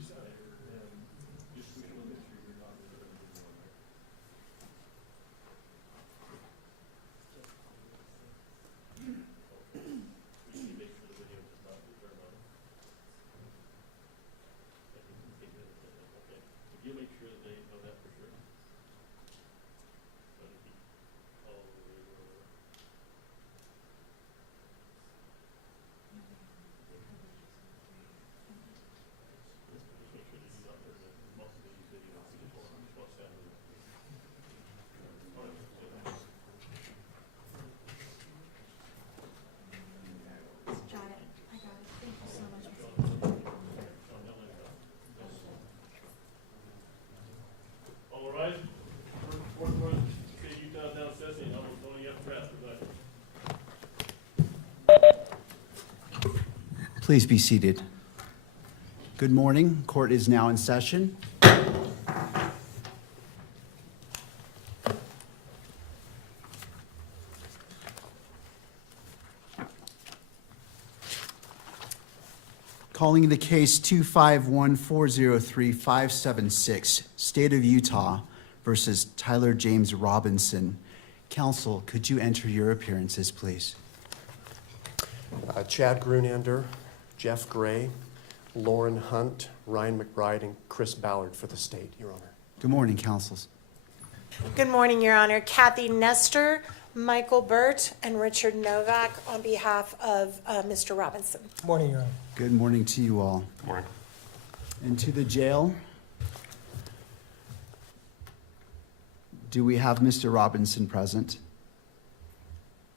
decide, and just we want to make sure you're not doing anything wrong there. Okay. We should make sure the video does not be turned on. Okay. If you make sure that they know that for sure. But if you all the way over. Just make sure that you not turn the most of these videos before what's happening. All right. Got it. I got it. Thank you so much. All right. Fourth one, State of Utah now assessing, almost only up draft tonight. Please be seated. Good morning. Court is now in session. Calling the case 251403576, State of Utah versus Tyler James Robinson. Counsel, could you enter your appearances, please? Chad Grunander, Jeff Gray, Lauren Hunt, Ryan McBride, and Chris Ballard for the state, Your Honor. Good morning, counsels. Good morning, Your Honor. Kathy Nestor, Michael Burt, and Richard Novak on behalf of Mr. Robinson. Morning, Your Honor. Good morning to you all. Morning. And to the jail. Do we have Mr. Robinson present?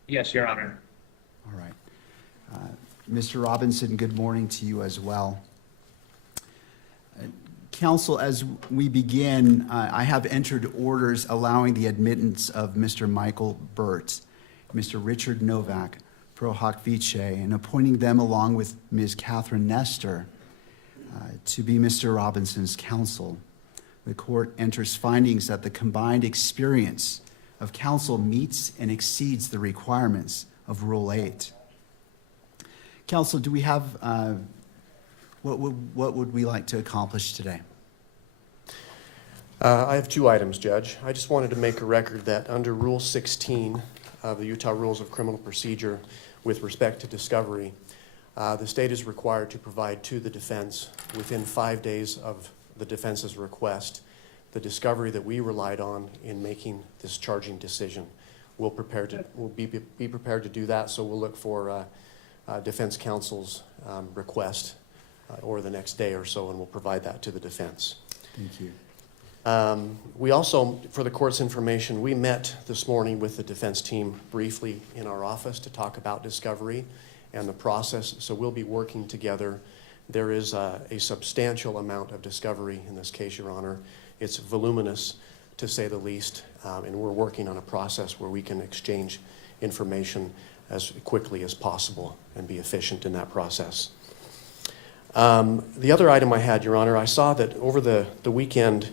Yes, Your Honor. All right. Mr. Robinson, good morning to you as well. Counsel, as we begin, I have entered orders allowing the admittance of Mr. Michael Burt, Mr. Richard Novak, pro hoc vice, and appointing them along with Ms. Catherine Nestor to be Mr. Robinson's counsel. The court enters findings that the combined experience of counsel meets and exceeds the requirements of Rule 8. Counsel, do we have, what would we like to accomplish today? I have two items, Judge. I just wanted to make a record that under Rule 16 of the Utah Rules of Criminal Procedure with respect to discovery, the state is required to provide to the defense within 5 days of the defense's request the discovery that we relied on in making this charging decision. We'll be prepared to do that, so we'll look for defense counsel's request or the next day or so, and we'll provide that to the defense. Thank you. We also, for the court's information, we met this morning with the defense team briefly in our office to talk about discovery and the process, so we'll be working together. There is a substantial amount of discovery in this case, Your Honor. It's voluminous, to say the least, and we're working on a process where we can exchange information as quickly as possible and be efficient in that process. The other item I had, Your Honor, I saw that over the weekend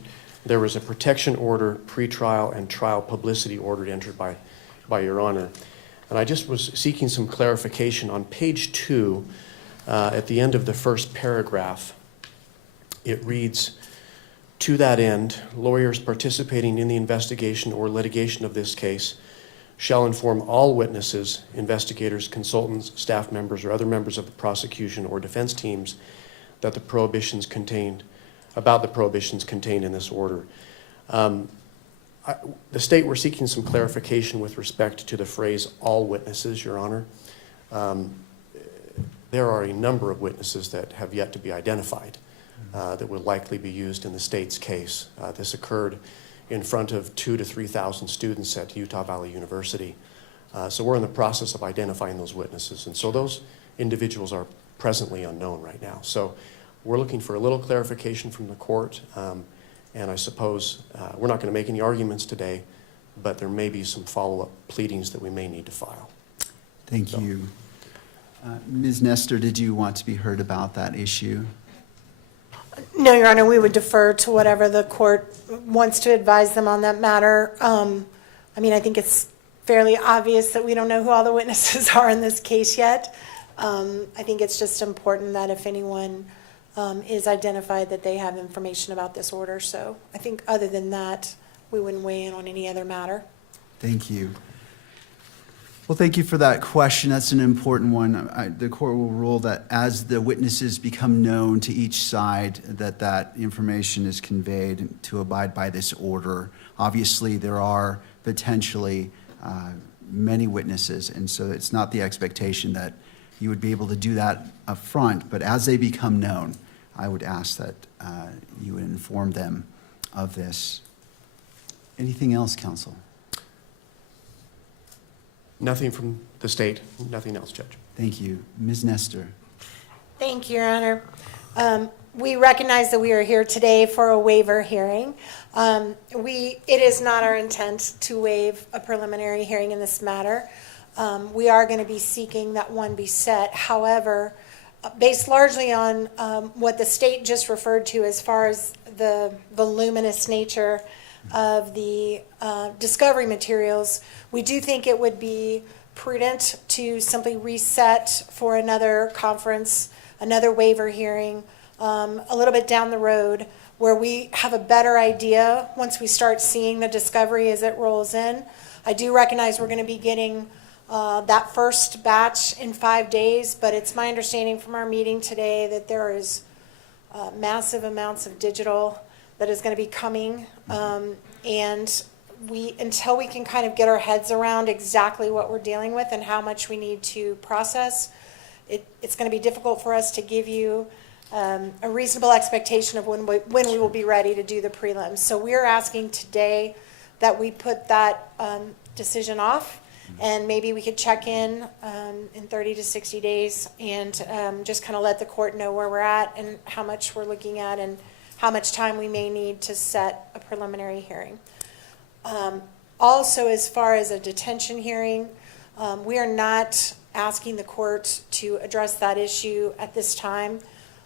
there was a protection order, pretrial, and trial publicity order entered by Your Honor. And I just was seeking some clarification. On page 2, at the end of the first paragraph, it reads, "To that end, lawyers participating in the investigation or litigation of this case shall inform all witnesses, investigators, consultants, staff members, or other members of the prosecution or defense teams that the prohibitions contained in this order." The state were seeking some clarification with respect to the phrase "all witnesses," Your Honor. There are a number of witnesses that have yet to be identified that will likely be used in the state's case. This occurred in front of 2,000 to 3,000 students at Utah Valley University. So we're in the process of identifying those witnesses. And so those individuals are presently unknown right now. So we're looking for a little clarification from the court. And I suppose we're not going to make any arguments today, but there may be some follow-up pleadings that we may need to file. Thank you. Ms. Nestor, did you want to be heard about that issue? No, Your Honor, we would defer to whatever the court wants to advise them on that matter. I mean, I think it's fairly obvious that we don't know who all the witnesses are in this case yet. I think it's just important that if anyone is identified that they have information about this order. So I think other than that, we wouldn't weigh in on any other matter. Thank you. Well, thank you for that question. That's an important one. The court will rule that as the witnesses become known to each side, that information is conveyed to abide by this order. Obviously, there are potentially many witnesses, and so it's not the expectation that you would be able to do that up front, but as they become known, I would ask that you would inform them of this. Anything else, counsel? Nothing from the state, nothing else, Judge. Thank you. Ms. Nestor. Thank you, Your Honor. We recognize that we are here today for a waiver hearing. It is not our intent to waive a preliminary hearing in this matter. We are going to be seeking that one be set. However, based largely on what the state just referred to as far as the voluminous nature of the discovery materials, we do think it would be prudent to simply reset for another conference, another waiver hearing, a little bit down the road, where we have a better idea once we start seeing the discovery as it rolls in. I do recognize we're going to be getting that first batch in 5 days, but it's my understanding from our meeting today that there is massive amounts of digital that is going to be coming, and until we can kind of get our heads around exactly what we're dealing with and how much we need to process, it's going to be difficult for us to give you a reasonable expectation of when we will be ready to do the prelims. So we're asking today that we put that decision off, and maybe we could check in 30 to 60 days and just kind of let the court know where we're at and how much we're looking at and how much time we may need to set a preliminary hearing. Also, as far as a detention hearing, we are not asking the court to address that issue at this time.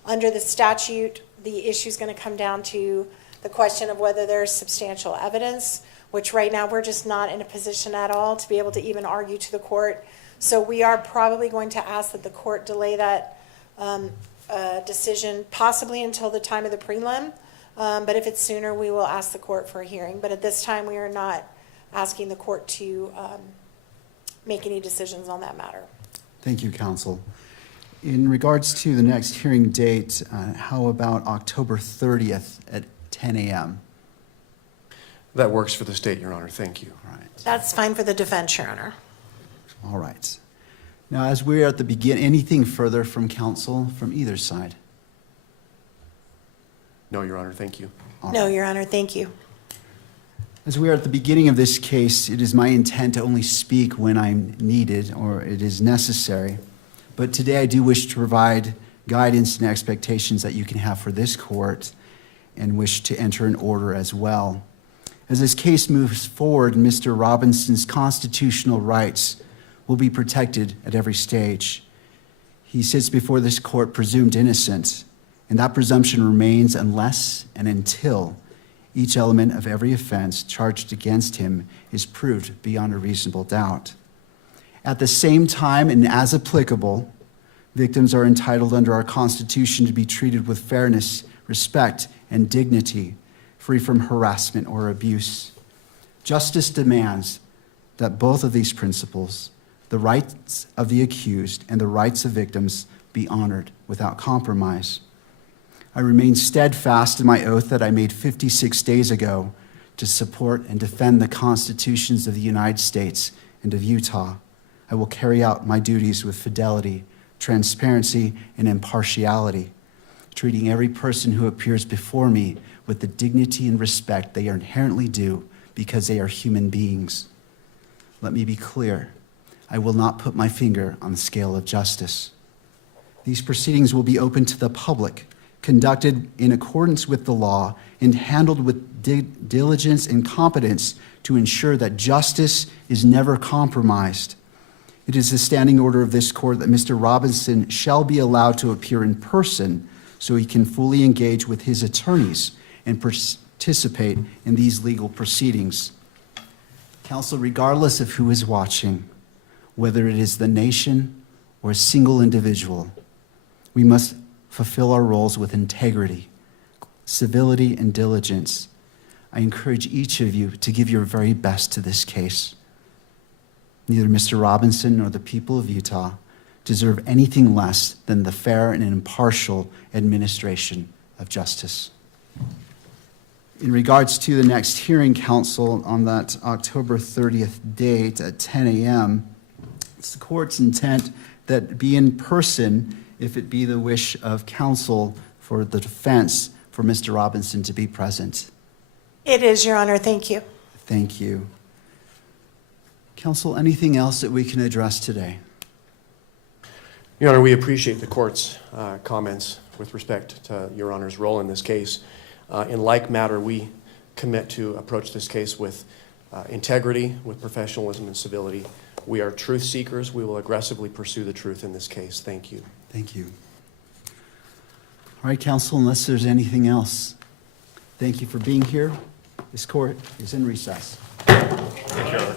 Under the statute, the issue is going to come down to the question of whether there's substantial evidence, which right now we're just not in a position at all to be able to even argue to the court. So we are probably going to ask that the court delay that decision possibly until the time of the prelim. But if it's sooner, we will ask the court for a hearing. But at this time, we are not asking the court to make any decisions on that matter. Thank you, counsel. In regards to the next hearing date, how about October 30th at 10 a.m.? That works for the state, Your Honor. Thank you. All right. That's fine for the defense, Your Honor. All right. Now, as we're at the beginning, anything further from counsel from either side? No, Your Honor. Thank you. All No, right. Your Honor, thank you. As we are at the beginning of this case, it is my intent to only speak when I'm needed or it is necessary. But today I do wish to provide guidance and expectations that you can have for this court and wish to enter an order as well. As this case moves forward, Mr. Robinson's constitutional rights will be protected at every stage. He sits before this court presumed innocent, and that presumption remains unless and until each element of every offense charged against him is proved beyond a reasonable doubt. At the same time, and as applicable, victims are entitled under our Constitution to be treated with fairness, respect, and dignity, free from harassment or abuse. Justice demands that both of these principles, the rights of the accused and the rights of victims, be honored without compromise. I remain steadfast in my oath that I made 56 days ago to support and defend the constitutions of the United States and of Utah. I will carry out my duties with fidelity, transparency, and impartiality, treating every person who appears before me with the dignity and respect they are inherently due because they are human beings. Let me be clear. I will not put my finger on the scale of justice. These proceedings will be open to the public, conducted in accordance with the law, and handled with diligence and competence to ensure that justice is never compromised. It is the standing order of this court that Mr. Robinson shall be allowed to appear in person so he can fully engage with his attorneys and participate in these legal proceedings. Counsel, regardless of who is watching, whether it is the nation or a single individual, we must fulfill our roles with integrity, civility, and diligence. I encourage each of you to give your very best to this case. Neither Mr. Robinson nor the people of Utah deserve anything less than the fair and impartial administration of justice. In regards to the next hearing, counsel, on that October 30th date at 10 a.m., it's the court's intent that it be in person if it be the wish of counsel for the defense for Mr. Robinson to be present. It is, Your Honor. Thank you. Thank you. Counsel, anything else that we can address today? Your Honor, we appreciate the court's comments with respect to Your Honor's role in this case. In like matter, we commit to approach this case with integrity, with professionalism and civility. We are truth seekers. We will aggressively pursue the truth in this case. Thank you. Thank you. All right, counsel, unless there's anything else, thank you for being here. This court is in recess. Thank you, Your Honor.